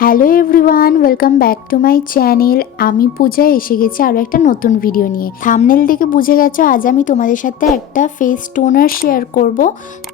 Hello everyone, welcome back to my channel. আমি পূজা এসে গেছি আরও একটা নতুন ভিডিও নিয়ে। থাম্বনেল দেখে বুঝে গেছো আজ আমি তোমাদের সাথে একটা ফেস টোনার শেয়ার করব।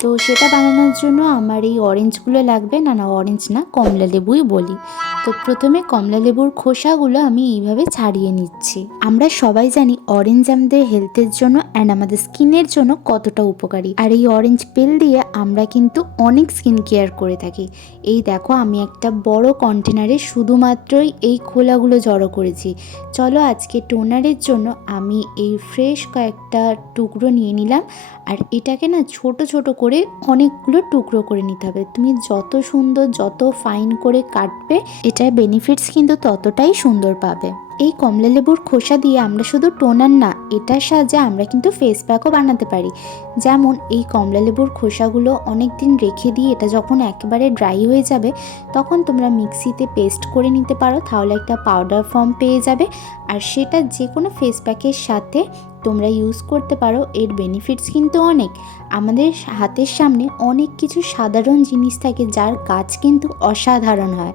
তো সেটা বানানোর জন্য আমার এই অরেঞ্জগুলো লাগবে। না অরেঞ্জ না, কমলা লেবুই বলি। তো প্রথমে কমলা লেবুর খোসাগুলো আমি এইভাবে ছাড়িয়ে নিচ্ছি। আমরা সবাই জানি অরেঞ্জ আমাদের হেলথের জন্য অ্যান্ড আমাদের স্কিনের জন্য কতটা উপকারী। আর এই অরেঞ্জ পিল দিয়ে আমরা কিন্তু অনেক স্কিন কেয়ার করে থাকি। এই দেখো, আমি একটা বড় কন্টেনারে শুধুমাত্রই এই খোলাগুলো জড়ো করেছি। চলো আজকে টোনারের জন্য আমি এই ফ্রেশ কয়েকটা টুকরো নিয়ে নিলাম। আর এটাকে না ছোট ছোট করে অনেকগুলো টুকরো করে নিতে হবে। তুমি যত সুন্দর, যত ফাইন করে কাটবে, এটার বেনিফিটস কিন্তু ততটাই সুন্দর পাবে। এই কমলা লেবুর খোসা দিয়ে আমরা শুধু টোনার না, এটার সাহায্যে আমরা কিন্তু ফেস প্যাকও বানাতে পারি। যেমন এই কমলা লেবুর খোসাগুলো অনেক দিন রেখে দিয়ে এটা যখন একেবারে ড্রাই হয়ে যাবে, তখন তোমরা মিক্সিতে পেস্ট করে নিতে পারো। তাহলে একটা পাউডার ফর্ম পেয়ে যাবে। আর সেটা যে কোনো ফেস প্যাকের সাথে তোমরা ইউজ করতে পারো। এর বেনিফিটস কিন্তু অনেক। আমাদের হাতের সামনে অনেক কিছু সাধারণ জিনিস থাকে যার কাজ কিন্তু অসাধারণ হয়।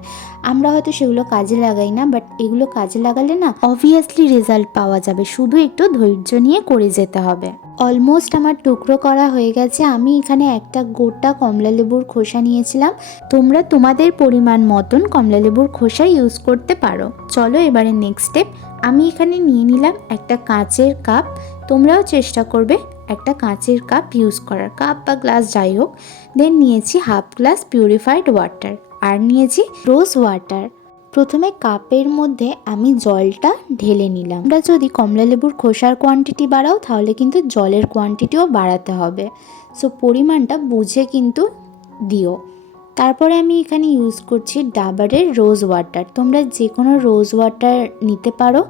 আমরা হয়তো সেগুলো কাজে লাগাই না, বাট এগুলো কাজে লাগালে না অবভিয়াসলি রেজাল্ট পাওয়া যাবে। শুধু একটু ধৈর্য নিয়ে করে যেতে হবে। অলমোস্ট আমার টুকরো করা হয়ে গেছে। আমি এখানে একটা গোটা কমলা লেবুর খোসা নিয়েছিলাম। তোমরা তোমাদের পরিমাণ মতন কমলা লেবুর খোসা ইউজ করতে পারো। চলো এবারে নেক্সট স্টেপ। আমি এখানে নিয়ে নিলাম একটা কাঁচের কাপ। তোমরাও চেষ্টা করবে একটা কাঁচের কাপ ইউজ করার, কাপ বা গ্লাস যাই হোক। দেন নিয়েছি হাফ গ্লাস পিউরিফাইড ওয়াটার আর নিয়েছি রোজ ওয়াটার। প্রথমে কাপের মধ্যে আমি জলটা ঢেলে নিলাম। তোমরা যদি কমলা লেবুর খোসার কোয়ান্টিটি বাড়াও তাহলে কিন্তু জলের কোয়ান্টিটিও বাড়াতে হবে। সো পরিমাণটা বুঝে কিন্তু দিও। তারপরে আমি এখানে ইউজ করছি ডাবরের রোজ ওয়াটার। তোমরা যে কোনো রোজ ওয়াটার নিতে পারো।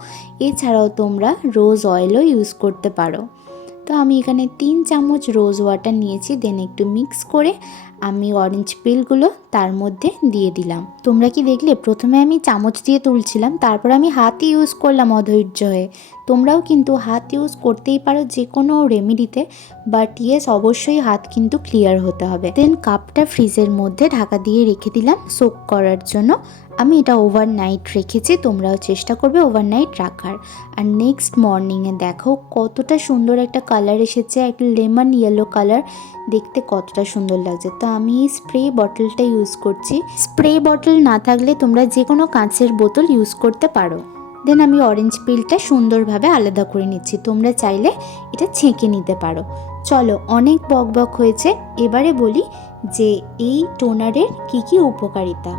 এছাড়াও তোমরা রোজ অয়েলও ইউজ করতে পারো। তো আমি এখানে 3 চামচ রোজ ওয়াটার নিয়েছি। দেন একটু মিক্স করে আমি অরেঞ্জ পিলগুলো তার মধ্যে দিয়ে দিলাম। তোমরা কি দেখলে, প্রথমে আমি চামচ দিয়ে তুলছিলাম, তারপর আমি হাত ইউজ করলাম অধৈর্য হয়ে। তোমরাও কিন্তু হাত ইউজ করতেই পারো যে কোনো রেমেডিতে, বাট ইয়েস অবশ্যই হাত কিন্তু ক্লিয়ার হতে হবে। দেন কাপটা ফ্রিজের মধ্যে ঢাকা দিয়ে রেখে দিলাম সোক করার জন্য। আমি এটা ওভারনাইট রেখেছি, তোমরাও চেষ্টা করবে ওভারনাইট রাখার। আর নেক্সট মর্নিংয়ে দেখো কতটা সুন্দর একটা কালার এসেছে, একটা লেমন ইয়েলো কালার। দেখতে কতটা সুন্দর লাগছে। তো আমি এই স্প্রে বটলটা ইউজ করছি। স্প্রে বটল না থাকলে তোমরা যে কোনো কাঁচের বোতল ইউজ করতে পারো। দেন আমি অরেঞ্জ পিলটা সুন্দরভাবে আলাদা করে নিচ্ছি। তোমরা চাইলে এটা ছেঁকে নিতে পারো। চলো, অনেক বক হয়েছে। এবারে বলি যে এই টোনারের কি উপকারিতা।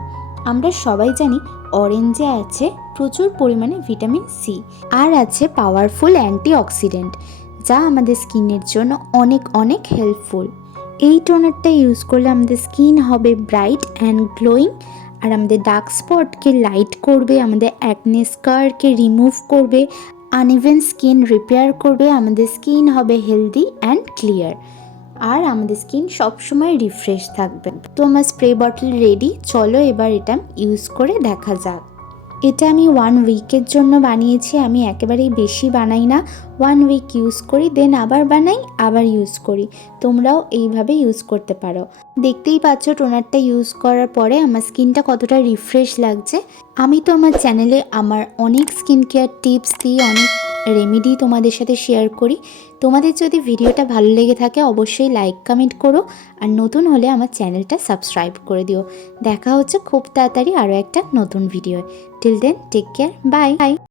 আমরা সবাই জানি অরেঞ্জে আছে প্রচুর পরিমাণে ভিটামিন সি, আর আছে পাওয়ারফুল অ্যান্টিঅক্সিডেন্ট, যা আমাদের স্কিনের জন্য অনেক অনেক হেল্পফুল। এই টোনারটা ইউজ করলে আমাদের স্কিন হবে ব্রাইট অ্যান্ড গ্লোয়িং। আর আমাদের ডার্ক স্পটকে লাইট করবে, আমাদের অ্যাকনে স্কারকে রিমুভ করবে, আনইভেন স্কিন রিপেয়ার করবে। আমাদের স্কিন হবে হেলদি অ্যান্ড ক্লিয়ার। আর আমাদের স্কিন সবসময় রিফ্রেশ থাকবে। তো আমার স্প্রে বটল রেডি। চলো এবার এটা ইউজ করে দেখা যাক। এটা আমি 1 উইকের জন্য বানিয়েছি। আমি একেবারেই বেশি বানাই না, 1 উইক ইউজ করি, দেন আবার বানাই, আবার ইউজ করি। তোমরাও এইভাবে ইউজ করতে পারো। দেখতেই পাচ্ছ টোনারটা ইউজ করার পরে আমার স্কিনটা কতটা রিফ্রেশ লাগছে। আমি তো আমার চ্যানেলে আমার অনেক স্কিন কেয়ার টিপস দিই, অনেক রেমেডি তোমাদের সাথে শেয়ার করি। তোমাদের যদি ভিডিওটা ভালো লেগে থাকে অবশ্যই লাইক কমেন্ট করো। আর নতুন হলে আমার চ্যানেলটা সাবস্ক্রাইব করে দিও। দেখা হচ্ছে খুব তাড়াতাড়ি আরও একটা নতুন video. Till then take care, by.